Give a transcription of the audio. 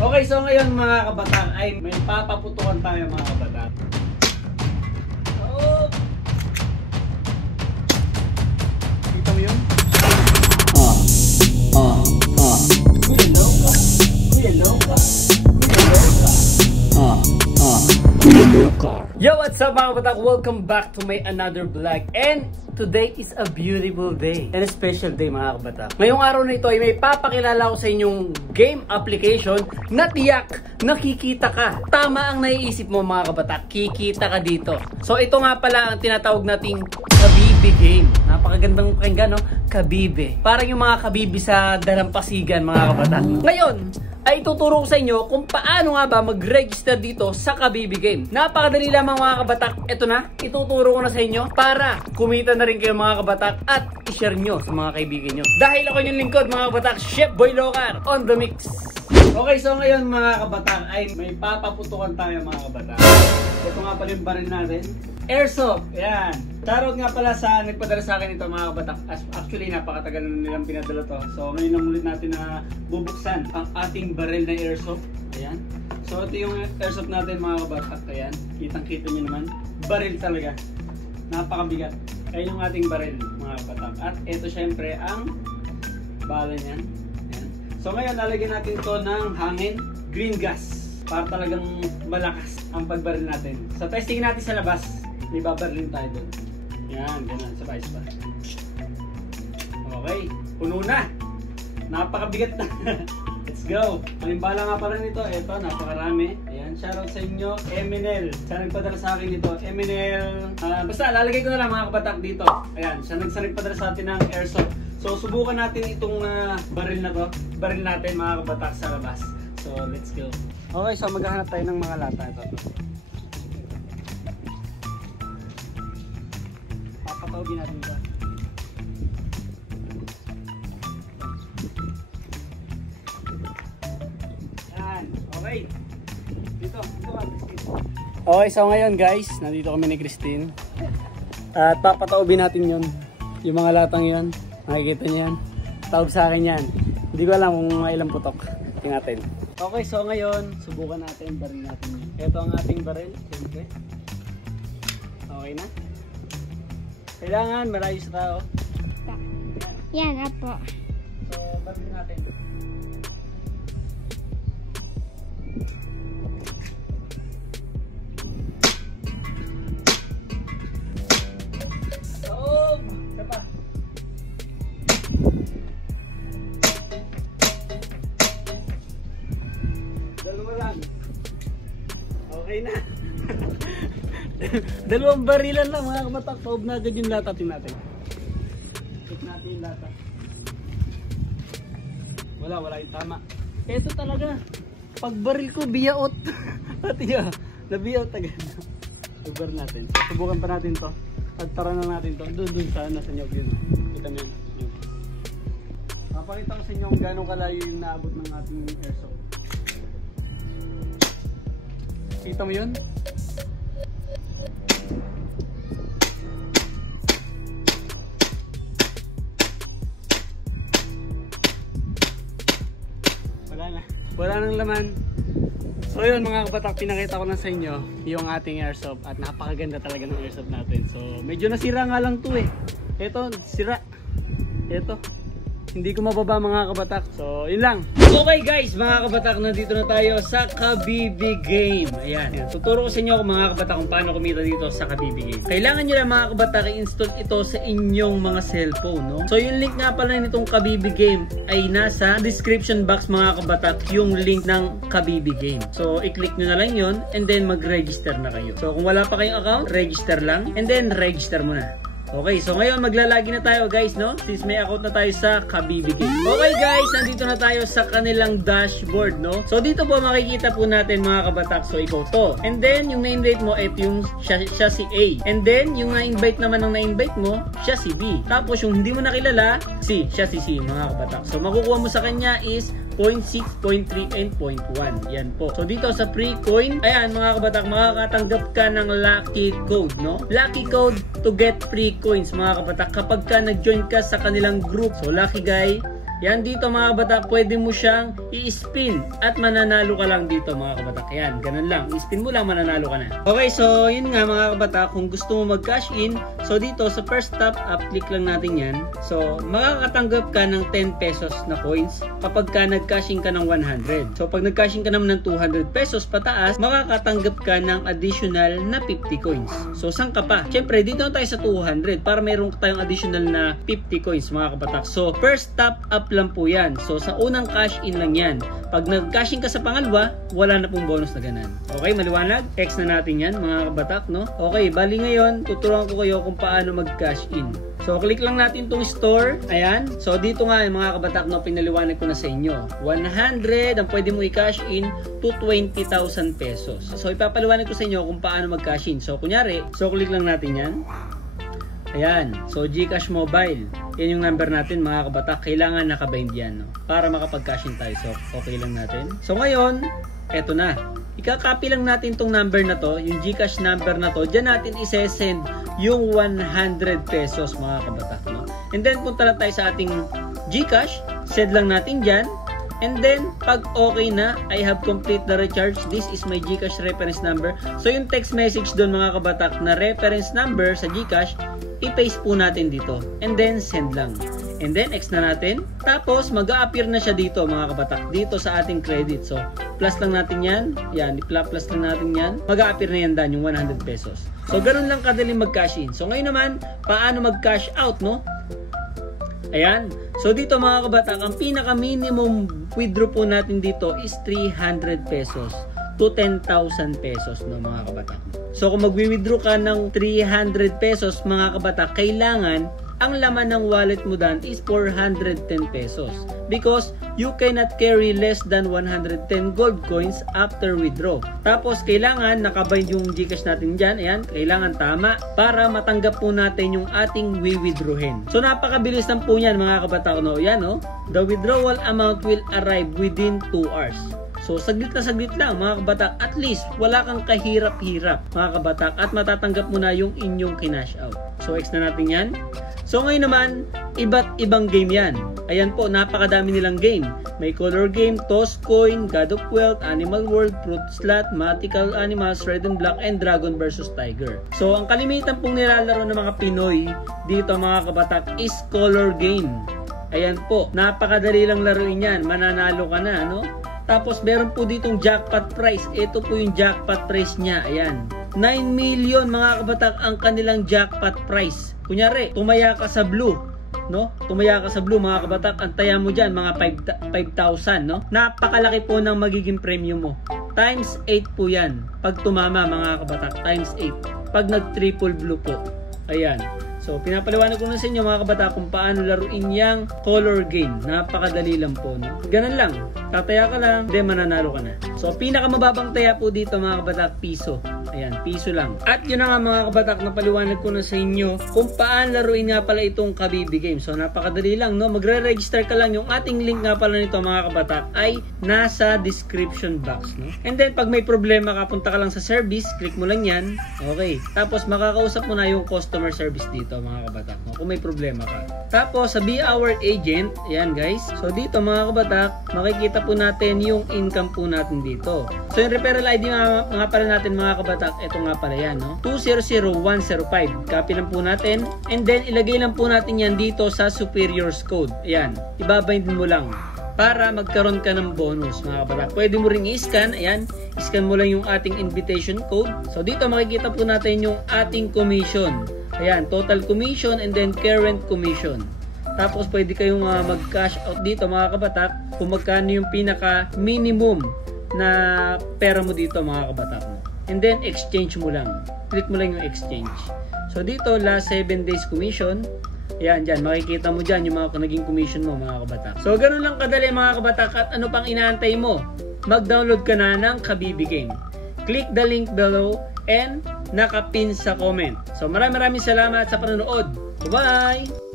Okay, so ngayon mga kabataan ay may papaputukan tayo mga kabataan. Oh! Kita mo yun? Kuya Loka. Kuya Loka. Kuya Loka. Yo, what's up mga kabataan? Welcome back to my another vlog. And today is a beautiful day and a special day mga kabataan. Ngayong araw na ito ay may papakilala ko sa inyong game application na tiyak nakikita ka. Tama ang naiisip mo mga kabataan, kikita ka dito. So ito nga pala ang tinatawag nating Kabibi game. Napakagandang pakinggan, no? Kabibi. Parang yung mga kabibi sa dalampasigan mga kabataan. Ngayon ay ituturo ko sa inyo kung paano nga ba mag-register dito sa Kabibi game. Napakadali lamang mga kabatak. Ito na, ituturo ko na sa inyo para kumita na rin kayo mga kabatak at i-share nyo sa mga kaibigan nyo. Dahil ako yung lingkod mga kabatak, Chef Boy Locar on the mix. Okay, so ngayon mga kabatak ay may papaputukan tayo mga kabatak. Ito nga pala yung baril natin. Airsoft, yan. Shoutout nga pala sa nagpadala sa akin ito mga kabatak. Actually, napakatagal na nilang pinadala to. So, ngayon lang ulit natin na bubuksan ang ating baril na airsoft. Ayan. So, ito yung airsoft natin mga kabatak. Ayan. Kitang-kita nyo naman. Baril talaga. Napakabigat. Ayan yung ating baril mga kabatak. At ito syempre ang bala niyan. Ayan. So, ngayon lalagyan natin ito ng hangin. Green gas. Para talagang malakas ang pagbaril natin. So, testingin natin sa labas. Ibabaril tayo doon. Yan, ganun, sabay pa. Okay, puno na. Napakabigat na. Let's go. Malimbala nga pala nito, eto, napakarami. Ayan, shoutout sa inyo, Eminel. Siya nagpadala sa akin nito, Eminel. Basta, lalagay ko na lang mga kabatak dito. Ayan, siya nagpadala sa atin ng airsoft. So, subukan natin itong baril na to. Baril natin mga kabatak sa labas. So, let's go. Okay, so maghahanap tayo ng mga lata. Ito. Papatawagin natin ito. Yan. Okay. Dito ka, Christine. Okay, so ngayon guys, nandito kami ni Christine. At papataubin natin yun. Yung mga latang yan. Makikita niyo yan. Tawag sa akin yan. Hindi ko alam kung mga ilang putok. Tingnan natin. Okay, so ngayon, subukan natin, baril natin yun. Ito ang ating baril, siyempre. Okay na? Kailangan malayo sa tao. Yan, apo. So, baril natin. Taob! Isa pa. Dalawa lang. Okay na. Dalawang barilan lang mga kabatak. Taob na agad yung lata. Tingnan natin. Check natin yung lata. Wala yung tama. Ito talaga. Pag baril ko, biyaot. Pati ya, nabiyaot agad. Pagbaril natin. Subukan pa natin to. Pagtara na natin to. Doon sa nasa nyog yun. Kita nyo yun. Papakita ko sa inyo kung gano'ng kalayo yung naabot ng ating airsoft. Kita mo yun? Wala nang laman. So yun mga kabatak, pinakita ko na sa inyo yung ating airsoft at napakaganda talaga ng airsoft natin. So medyo nasira nga lang to eh. Ito, sira. Ito. Hindi ko mababa mga kabatak. So yun lang. Okay guys, mga kabatak, nandito na tayo sa Kabibi game. Ayan. Tuturo ko sa inyo mga kabatak kung paano kumita dito sa Kabibi game. Kailangan nyo lang mga kabatak i-install ito sa inyong mga cellphone, no? So yung link nga pala nitong Kabibi game ay nasa description box mga kabatak, yung link ng Kabibi game. So i-click nyo na lang yun and then mag-register na kayo. So kung wala pa kayong account, register lang and then register mo na. Okay, so ngayon maglalagi na tayo guys, no? Since may account na tayo sa Kabibi game. Okay guys, nandito na tayo sa kanilang dashboard, no? So dito po makikita po natin mga kabatak. So ikaw to. And then yung na-invite mo, ito yung siya si A. And then yung na-invite naman ng na-invite mo, siya si B. Tapos yung hindi mo nakilala, siya si C mga kabatak. So makukuha mo sa kanya is 0.6, 0.3, and 0.1. Yan po. So dito sa free coin, ayan mga kabatak, makakatanggap ka ng lucky code, no? Lucky code to get free coins mga kabatak kapag ka nag-join ka sa kanilang group. So lucky guy, Yan dito mga kabatak, pwede mo siyang i-spin at mananalo ka lang dito mga kabatak. Yan, ganun lang. I-spin mo lang, mananalo ka na. Okay, so yun nga mga kabatak, kung gusto mo mag-cash in, so dito sa first top up, click lang natin yan. So, makakatanggap ka ng 10 pesos na coins kapag ka nag-cash in ka ng 100. So, pag nag-cash in ka naman ng 200 pesos pataas, makakatanggap ka ng additional na 50 coins. So, saan ka pa? Siyempre, dito na tayo sa 200 para mayroon tayong additional na 50 coins mga kabatak. So, first top up lang po yan. So, sa unang cash in lang yan. Pag nag-cash in ka sa pangalawa, wala na pong bonus na ganan. Okay, maliwanag? X na natin yan mga kabatak, no? Okay, bali ngayon, tuturuan ko kayo kung paano mag-cash in. So, click lang natin itong store. Ayan. So, dito nga mga kabatak, no, pinaliwanag ko na sa inyo. 100 ang pwede mo i-cash in to 20,000 pesos. So, ipapaliwanag ko sa inyo kung paano mag-cash in. So, kunyari, so click lang natin yan. Ayan. So, GCash Mobile. Yan yung number natin mga kabatak. Kailangan nakabind yan, no? Para makapag-cash in tayo. So, okay lang natin. So, ngayon, eto na. Ika-copy lang natin tong number na to, yung GCash number na to. Diyan natin i-send yung 100 pesos mga kabatak, no? And then, punta lang tayo sa ating GCash. Send lang natin dyan. And then, pag okay na, I have complete the recharge. This is my GCash reference number. So, yung text message doon mga kabatak na reference number sa GCash, i-paste po natin dito. And then, send lang. And then, X na natin. Tapos, mag-a-appear na siya dito mga kabatak. Dito sa ating credit. So, plus lang natin yan. Yan, plus lang natin yan. Mag-a-appear na yan dan, yung 100 pesos. So, ganun lang kadali mag-cash in. So, ngayon naman, paano mag-cash out, no? Ayan. So, dito mga kabatak, ang pinaka-minimum withdraw po natin dito is 300 pesos to 10,000 pesos, no mga kabatak. So, kung magwi-withdraw ka ng 300 pesos mga kabatak, kailangan ang laman ng wallet mo dan is 410 pesos because you cannot carry less than 110 gold coins after withdraw. Tapos kailangan nakabind yung GCash natin dyan. Ayan, kailangan tama para matanggap po natin yung ating withdrawin. So napakabilis lang po yan mga kabatak, no? Yan, no? The withdrawal amount will arrive within 2 hours. So, saglit lang mga kabatak. At least, wala kang kahirap-hirap mga kabatak at matatanggap mo na yung inyong kinash out. So, X na natin yan. So, ngayon naman, iba't ibang game yan. Ayan po, napakadami nilang game. May color game, toss coin, God of Wealth, Animal World, Fruit Slot, Mythical Animals, Red and Black, and Dragon vs. Tiger. So, ang kalimitan pong nilalaro ng mga Pinoy dito mga kabatak is color game. Ayan po, napakadali lang laruin yan. Mananalo ka na, no? Tapos meron po ditong jackpot prize. Ito po yung jackpot prize niya. Ayan. 9 million mga kabatak ang kanilang jackpot prize. Kunyari, tumaya ka sa blue, no? Tumaya ka sa blue mga kabatak, ang taya mo dyan mga 5,000, no? Napakalaki po ng magiging premium mo. Times 8 po yan. Pag tumama mga kabatak, times 8. Pag nag-triple blue po. Ayan. So, pinapaliwanag ko na sa inyo mga kabatak kung paano laruin yung color game. Napakadali lang po, no? Ganun lang. Tataya ka lang, then mananalo ka na. So, pinakamababang taya po dito mga kabatak, piso. Ayan, piso lang. At yun na nga mga kabatak, napaliwanag ko na sa inyo kung paano laruin nga pala itong Kabibi Game. So, napakadali lang, no? Magre-register ka lang. Yung ating link nga pala nito mga kabatak ay nasa description box, no? And then, pag may problema ka, punta ka lang sa service, click mo lang yan. Okay. Tapos, makakausap mo na yung customer service dito mga kabatak, no? Kung may problema ka. Tapos, sa Be Our Agent, ayan guys. So, dito mga kabatak, makikita po natin yung income po natin dito. So, yung referral ID mga pala natin mga kabatak, ito nga pala yan, no? 200105. Copy lang po natin. And then, ilagay lang po natin yan dito sa Superior's Code. Ayan. Ibabind mo lang para magkaroon ka ng bonus mga kabatak. Pwede mo ring i-scan. Ayan. I-scan mo lang yung ating invitation code. So, dito makikita po natin yung ating commission. Ayan. Total commission and then current commission. Tapos, pwede kayong mag-cash out dito mga kabatak kung magkano yung pinaka-minimum na pera mo dito mga kabatak mo. And then, exchange mo lang. Click mo lang yung exchange. So, dito, last 7 days commission. Ayan, dyan. Makikita mo dyan yung mga naging commission mo, mga kabatak. So, ganun lang kadali, mga kabatak. At ano pang inaantay mo? Mag-download ka na ng Kabibi Game. Click the link below and nakapin sa comment. So, maraming salamat sa panonood. Bye-bye!